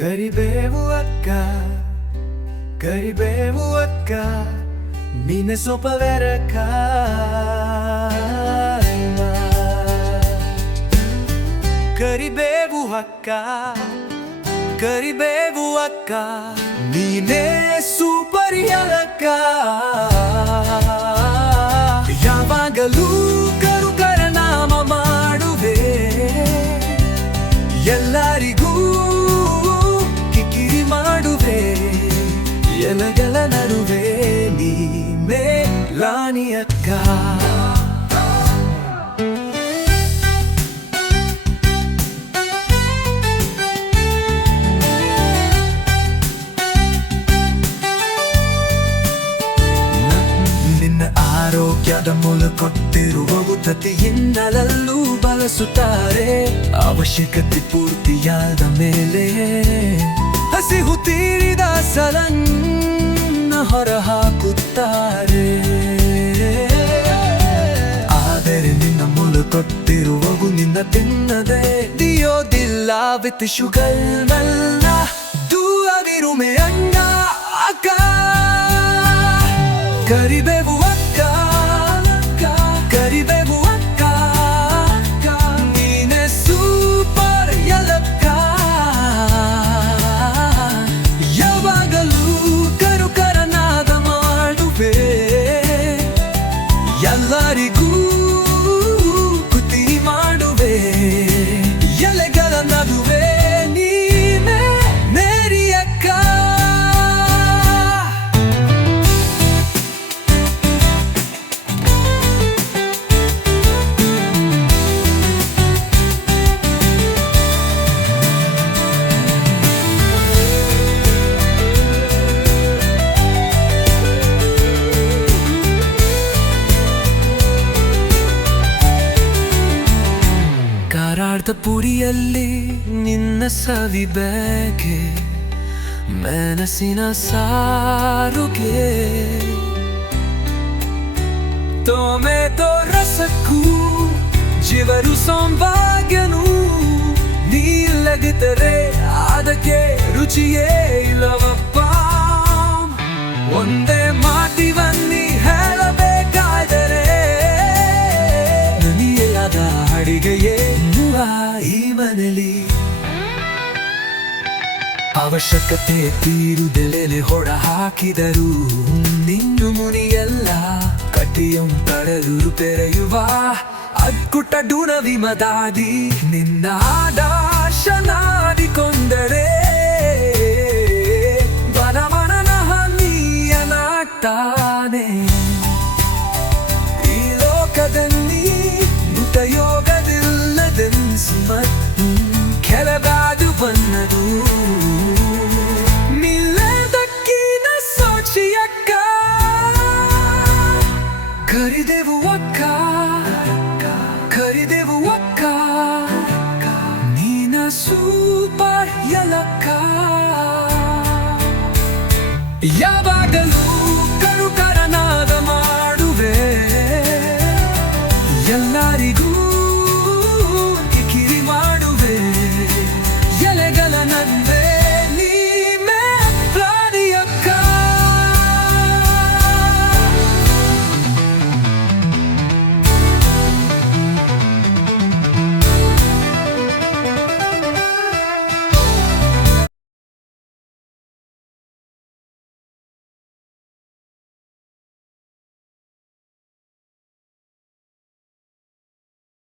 ಕರಿಬೇವು ಅಕ್ಕ ಕರಿಬೇವು ಅಕ್ಕ ನೀನೆ ಸೊಪ್ಪವೆರಕ ಕರಿಬೇವು ಅಕ್ಕ ಕರಿಬೇವು ಅಕ್ಕ ನೀನೆ ಸೂಪರ್ ಯಲಕ್ಕ ಯಾವಾಗಲೂ ಕರುಕರನಾಮ ಮಾಡುವೆ ಎಲ್ಲರಿಗೂ ಕಿಕ್ಕಿರಿ ಮಾಡುವೆ ಎಲೆಗಳ ನಡುವೆ ನೀನೆ ರಾಣಿ ಅಕ್ಕ ಆರೋಗ್ಯದ ಮೂಲ ಕೊಟ್ಟಿರುವ ಉತ್ತತಿಯಿಂದಲೂ ಬಳಸುತ್ತಾರೆ ಅವಶ್ಯಕತೆ ಪೂರ್ತಿಯಾದ ಮೇಲೆ ಹಸಿವು ತೀರಿದ ಸಲನ್ನ ಹೊರ ಹಾಕುತ್ತಾರೆ ಆದರೆ ನಿನ್ನ ಮೂಲ ಕೊಟ್ಟಿರುವವು ನಿನ್ನ ತಿನ್ನದೆ ದಿಯೋದಿಲ್ಲ ವಿತ್ ಶುಗರ್ ನಲ್ಲ ದೂರವಿರುಮೆ ಅಂಗ ಅಕ್ಕ ಕರಿಬೇವು ಕರಿಬೇವು ಅಕ್ಕ ನೀನೆ ಸೂಪರ್ ಯಲಕ್ಕ ಯಾವಾಗಲೂ ಕರುಕರನಾದ ಮಾಡುವೆ ಎಲ್ಲರಿಗೂ ಕುತಿ ಮಾಡುವೆ ಎಲೆಗಳ ನಡುವೆ ನೀನೆ ಮೇರಿಯಕ್ಕ ಕರಾರ್ದ ಪುರಿಯಲ್ಲಿ ನಿನ್ನ ಸವಿಬೇಕೆ ಮೆಣಸಿನ ಸಾರುಗೆ ಟೊಮೆಟೊ ರಸಕ್ಕೂ ಜೀವರು ಸೌಭಾಗ್ಯನು ನೀಲ್ಲದಿದ್ದರೆ ಅದಕ್ಕೆ ರುಚಿಯೇ ಇಲ್ಲವಪ್ಪ ಒಂದೇ ಮಾತಿವನ್ನಿ ಹೇಳಬೇಕಾದರೆ ನನಿಯಾದ ಅಡಿಗೆಯೇ ಈ ಮನೆಯಲ್ಲಿ ಅವಶ್ಯಕತೆ ತೀರುದೆಲೆ ಹೊಡ ಹಾಕಿದರು ನಿನ್ನು ಮುನಿಯಲ್ಲ ಕಟಿಯಂ ತಡೆದರು ತೆರೆಯುವ ಅದ್ಕುಟ ಡುನವಿಮದಾದಿ ನಿನ್ನ ಆದಾಶನಾದಿಕೊಂಡರೆ ಬನಮನನ ಹನಿಯನಾಗ್ತಾನೆ ಈ ಲೋಕದಲ್ಲಿ ಕೆಲಬಾದು ಬನ್ನದು ನಿಲ್ಲದಕ್ಕಿನ ಸಾಕ್ಷಿಯಕ್ಕ ಕರಿದೆವು ಅಕ್ಕ ಕರಿದೆವು ಅಕ್ಕ ನೀನ ಸೂಪರ್ ಯಲಕ್ಕ ಯಾವಾಗಲೂ